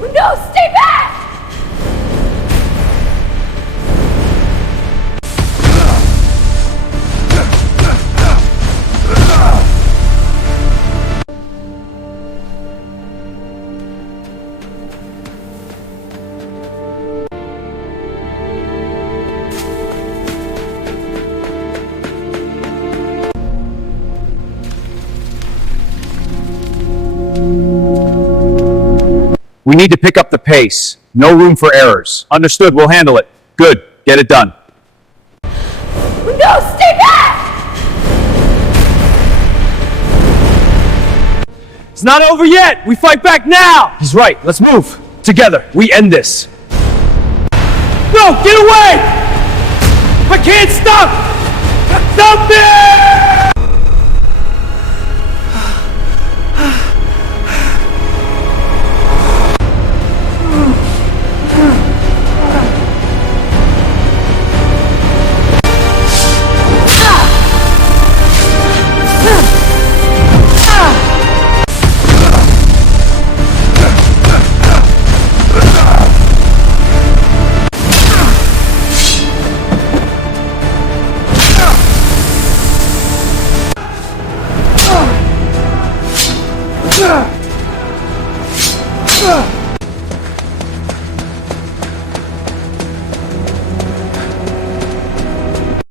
No, stay back! We need to pick up the pace. No room for errors. Understood, we'll handle it. Good, get it done. No, stay back! It's not over yet! We fight back now! He's right, let's move. Together, we end this. No, get away! I can't stop! Stop me! Ah!